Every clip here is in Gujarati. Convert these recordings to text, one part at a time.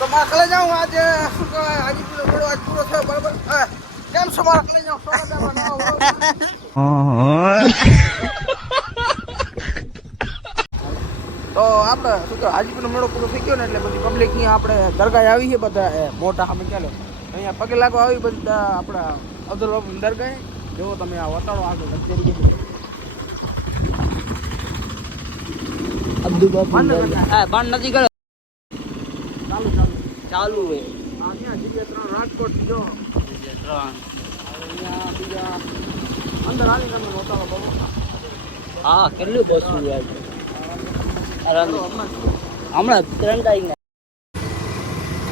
તો મારે કલે જાઉં આજે શું કહેવાય હાજીપુર મેળો આજ પૂરો થયો બરાબર કેમ છો મારે કલે જાઉં તો આપણે શું કહેવાય હાજીપુરનો મેળો પૂરો થઈ ગયો ને એટલે બધી પબ્લિક અહીંયા આપણે દરગાહ આવી છે બધા મોટા સામે ચાલો અહીંયા પગે લાગવા આવી બધા આપણા અબ્દુલ દરગાહ જો તમે આ વટાળો આગળ લક્ઝરી અબ્દુલ બાપુ હા પણ નથી ગયો ચાલુ ચાલુ હે અહીંયા જગ્યા 3 રાજકોટ જો 3 અહીંયા બીજા અંદર આવીને તમે વટાળો કરો હા કેટલું બસું યાર હમણાં ત્રણ તારીખ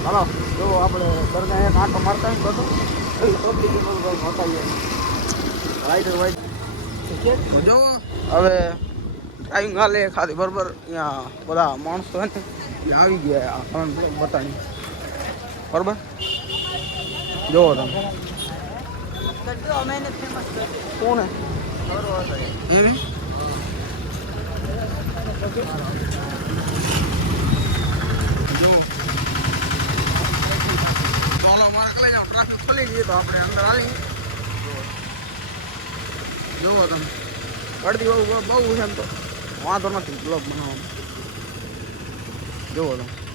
હાલો જો આપણે દરગાહ એક આંટો મારતા હોય બધું પબ્લિક બધું હોતા રાઈડર વાઈડ જો હવે ડ્રાઇવિંગ હાલે ખાલી બરાબર અહીંયા બધા માણસો ને એ આવી ગયા આ ત્રણ બતાવી બરાબર જોવો તમે કોણ એમ ટ્રાફિક ખોલી ગઈ તો આપણે અંદર આવી જોવો તમે અડધી બહુ છે એમ તો વાંધો નથી બ્લોગ બનાવવામાં જોવો તમે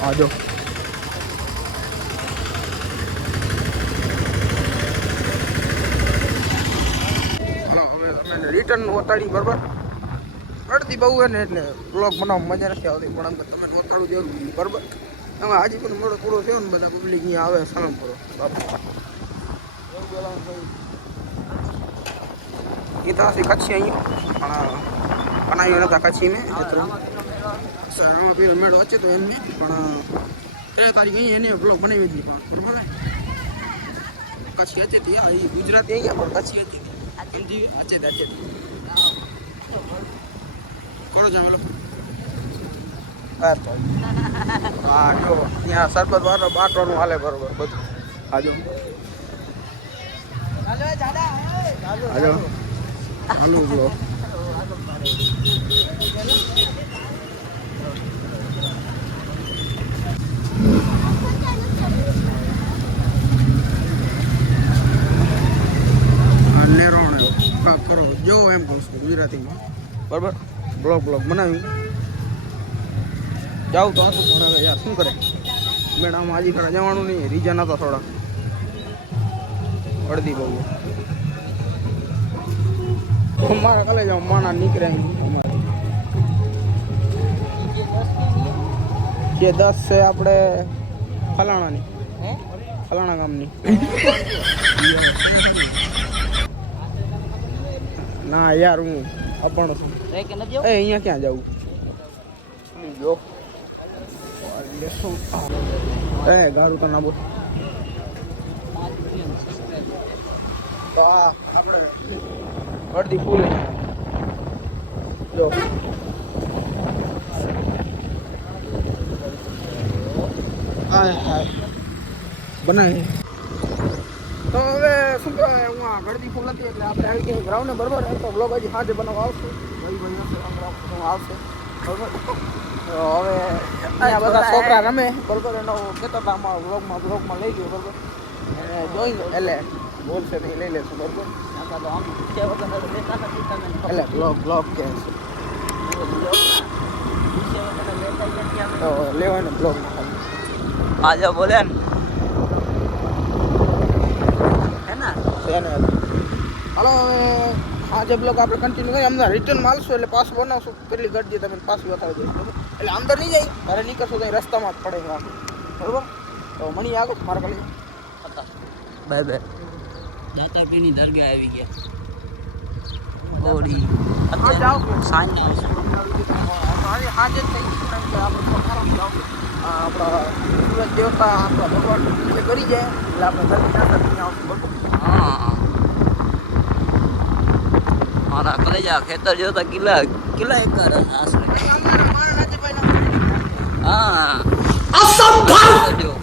હા જો રિટર્ન ઓતાડી બરાબર અડધી બહુ હે ને એટલે બ્લોગ બનાવવામાં મજા નથી આવતી પણ તમે ઓતાડું જરૂરી બરાબર તમે આજે પણ મોડો પૂરો થયો ને બધા પબ્લિક અહીંયા આવે સલામ કરો બાપુ એ તો હશે કચ્છી અહીંયા પણ બનાવ્યો નતા કચ્છી મેં સારામાં પેલો મેળો વચ્ચે તો એમને પણ 3 તારીખ અહીંયા એને બ્લોગ બનાવી દીધી પણ બરાબર કચ્છી હતી ત્યાં એ ગુજરાતી અહીંયા પણ કચ્છી હતી હિન્દી અચે કરો જામેલો હા જો ત્યાં સરબત વાળો બાટવાનું હાલે બરોબર બધું હાજો હાલો હાલો બ્લો કરો જો એમ કહું છું ગુજરાતીમાં બરાબર બ્લોગ બનાવી જાઉં તો હતું થોડા યાર શું કરે મેડમ આજે ખરા જવાનું નહીં રીઝન હતા થોડા અડધી બહુ અમારે કાલે જાઉં માણા નીકળે અમારે જે 10 છે આપણે ફલાણાની ફલાણા ગામની ના યાર હું અપણો છું એ અહીંયા ક્યાં જવું જો એ ગારું તો ના બોલ તો આ આપણે અડધી ફૂલ જો બનાવી તો હવે શું કહેવાય હું આ ગળદી ફૂલ નથી એટલે આપણે આવી ગયા ગ્રાઉન્ડ બરાબર એમ તો બ્લોગ હજી હાથે બનાવવા આવશે ભાઈ આવશે બરાબર તો હવે અહીંયા બધા છોકરા રમે બરાબર એનો કહેતા હતા અમારા બ્લોગમાં લઈ ગયો બરાબર અને જોઈ એટલે બોલશે તો લઈ લેશું બરાબર એટલે બ્લોગ કે લેવાય બ્લોગમાં ખાલી આજે બોલે ને હાલો હવે આજે બ્લોગ આપણે કન્ટિન્યુ કરીએ અમને રિટર્ન માલશું એટલે પાછું બનાવશું કેટલી ગરદી તમે પાછું બતાવી દઈશ એટલે અંદર નહીં જાય ઘરે નીકળશો તો રસ્તામાં જ પડે બરાબર તો મળી આગળ મારા ખાલી બાય બાય દાતાપીરની દરગાહ આવી ગયા ઓડી સાંજના આજે જ થઈ આપણે આપણા સૂરજ દેવતા આપણા ભગવાન એટલે કરી જાય એટલે આપણે જલ્દી આવશું બરાબર હા મારા કલેજા ખેતર જોતા કિલ્લા એકર આશરે હા અસંભવ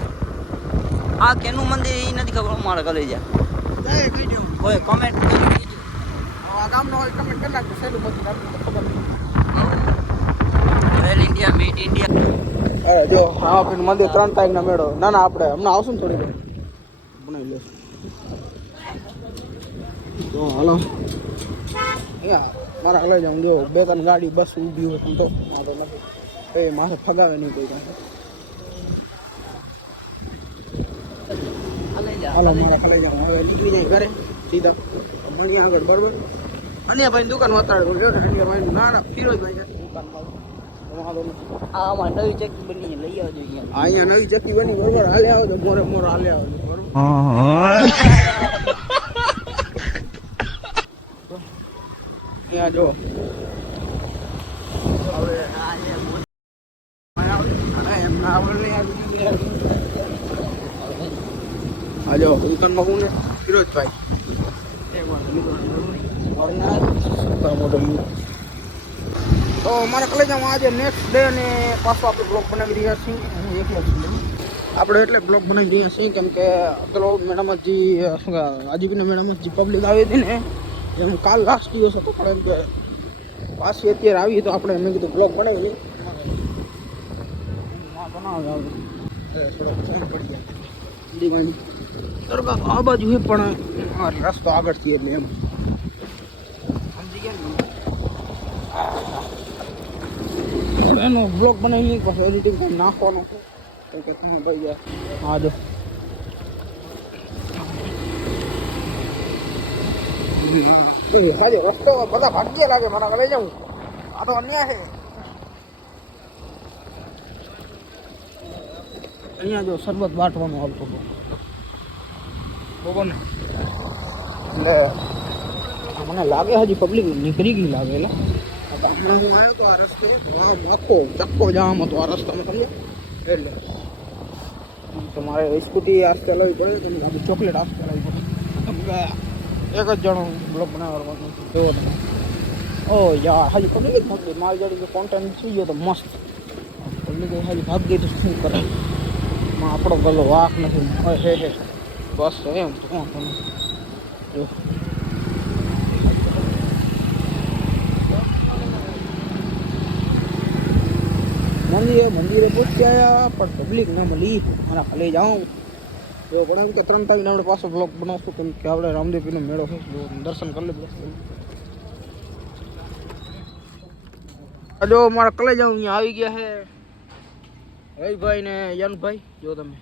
આ કેનું મંદિર એ નથી ખબર મારા કલેજા કોઈ કમેન્ટ કરી દેજો આ ગામનો કમેન્ટ કરી નાખજો સેલું બધું ખબર ફિટ ઇન્ડિયા જો રામાપીર મંદિર 3 તારીખના મેળો. ના ના આપણે હમણાં આવશું ને થોડી વાર બનાવી લેશું. તો હાલો અહીંયા મારા હલાઈ જાઉં. જો 2-3 ગાડી બસ ઊભી હોય તો વાંધો નથી. એ માથે ફગાવે નહીં કોઈ પાસે. હાલો મારા હલાઈ જાઉં. હવે નીકળી જાય ઘરે સીધા મળી આગળ બરોબર. અને ભાઈ દુકાન વતાડે ના ફિરોજભાઈ દુકાનમાં વાંધો નથી. આમાં નવી ચક્કી બની લઈ આવજો અહીંયા. અહીંયા નવી ચક્કી બની બરોબર. હાલે આવજો મોરે મોરે હાલે આવજો બરોબર. અહીંયા જો હવે હાજો દુકાનમાં હું ને ફિરોજભાઈ તો અમારા કલેજામાં આજે નેક્સ્ટ ડે ને પાછો આપણે બ્લોગ બનાવી રહ્યા છીએ. હું એકલો છું આપણે એટલે બ્લોગ બનાવી રહ્યા છીએ કેમ કે પેલો મેડમજી શું કહે આજીપીના મેડમજી પબ્લિક આવી હતી ને એમ કાલ લાસ્ટ દિવસ હતો પણ એમ કે પાછી અત્યારે આવી તો આપણે મેં કીધું બ્લોગ બનાવી બનાવે થોડોક ફોન કરી દીવાણી દરગાહ આ બાજુ છે પણ રસ્તો આગળથી એટલે એમ સમજી ગયા ને એનો બ્લોગ બનાવી પછી એડિટિંગ કરી નાખવાનો તો કે તમે ભાઈ હા જો રસ્તો બધા ભાગ્ય લાગે મારા લઈ જાઉં. આ તો અન્યાય છે. અહીંયા જો શરબત બાટવાનું આવતું હતું બરોબર ને એટલે મને લાગે હજી પબ્લિક નીકળી ગઈ લાગે એટલે હમણાં હું આવ્યો તો આ રસ્તે આખો ચક્કો જામ હતો આ રસ્તામાં સમજે એટલે તો મારે સ્કૂટી આસ્તે લાવવી પડે તો મારી ચોકલેટ આસ્તે લાવવી પડે. એક જ જણો બ્લોગ બનાવવાનો જોવો તમે. ઓ યાર હજી પબ્લિક જ ભાગ ગઈ. મારી જોડે કોન્ટેન્ટ થઈ ગયો તો મસ્ત. પબ્લિક હજી ભાગ ગઈ તો શું કરે માં આપણો ગલો વાક નથી. હે હે બસ એમ તો કોણ તમે જો મંદિરે પહોંચી આવ્યા પણ પબ્લિક ના મળી. મારા ખાલી જાઉં જો પણ એમ કે 3 તારીખને આપણે પાછો બ્લોગ બનાવશું કેમ કે આપણે રામદેવપીરનો મેળો છે દર્શન કરી લઈએ. જો મારા કલે જાઉં અહીંયા આવી ગયા છે રવિભાઈ ને યનભાઈ. જો તમે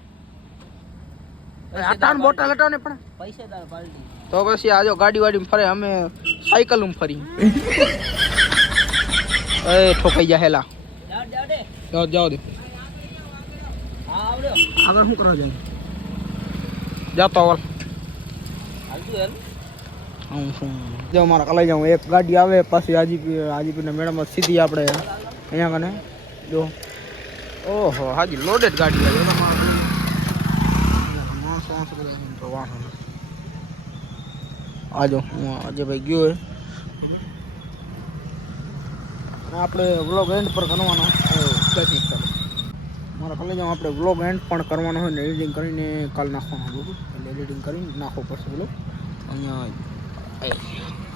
આટાન બોટલ હટાવ ને પણ પૈસેદાર પાર્ટી તો પછી આજો ગાડી વાડી ફરે અમે સાયકલ ફરી એ ઠોકાઈ જા હેલા જાઓ દે આગળ શું કરવા જાય જાતો આવલ જો મારા કલાઈ જાઉં. એક ગાડી આવે પાછી આજીપીને મેડમ સીધી આપણે અહીંયા કને જો ઓહો હાજી લોડેડ ગાડી આવે આજો હું આજે ભાઈ ગયો અને આપણે વ્લોગ એન્ડ પર કરવાનો મારા કલેજામાં આપણે વ્લોગ એન્ડ પણ કરવાનો હોય ને એડિટિંગ કરીને કાલ નાખવાનું હતું એટલે એડિટિંગ કરીને નાખવો પડશે વ્લોગ. અહીંયા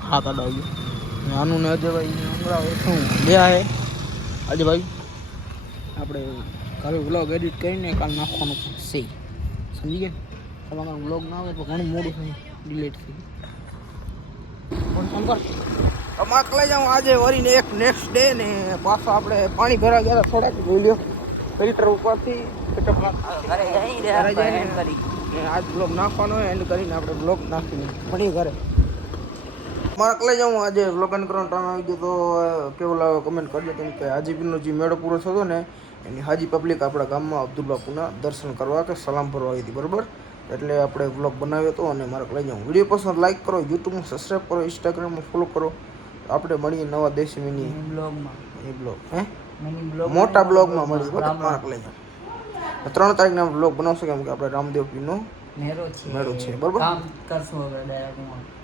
હાથ અડાવ્યો આનું ને અજયભાઈ હમણાં શું બે છે અજયભાઈ આપણે કાલે વ્લોગ એડિટ કરીને કાલ નાખવાનું છે સમજી ગયા. તમારા વ્લોગ ના આવે તો ઘણું મોડું થાય ડિલેટ થઈ અમારે કલાઈ જાઉં આજે વળીને એક નેક્સ્ટ ડે ને પાછો આપણે પાણી ભરા ગયા થોડાક જોઈ લ્યો ફિલ્ટર ઉપરથી આજ બ્લોગ નાખવાનો હોય એન્ડ કરીને આપણે બ્લોગ નાખીને ભણી ઘરે. મારા કલાઈ જાઉં આજે વ્લોગ એન્ડ કરવાનો ટાઈમ આવી ગયો તો કેવો લાગે કમેન્ટ કરજો કેમ કે હાજીપીરનો જે મેળો પૂરો થતો ને એની હાજી પબ્લિક આપણા ગામમાં અબ્દુલ બાપુના દર્શન કરવા કે સલામ ભરવા આવી હતી બરાબર. એટલે આપણે વ્લોગ બનાવ્યો હતો અને મારે લઈ જાઉં. વિડીયો પસંદ લાઈક કરો, યુટ્યુબમાં સબસ્ક્રાઈબ કરો, ઇન્સ્ટાગ્રામમાં ફોલો કરો. આપણે મળીએ નવા દેશી મિની બ્લોગમાં એ બ્લોગ હે મોટા બ્લોગમાં મળીએ બરાબર. મારે લઈ જાઉં 3 તારીખના બ્લોગ બનાવશું કેમ કે આપણે રામદેવપીરનો મેળો છે બરાબર. કામ કરશું હવે ડાયરેક્ટ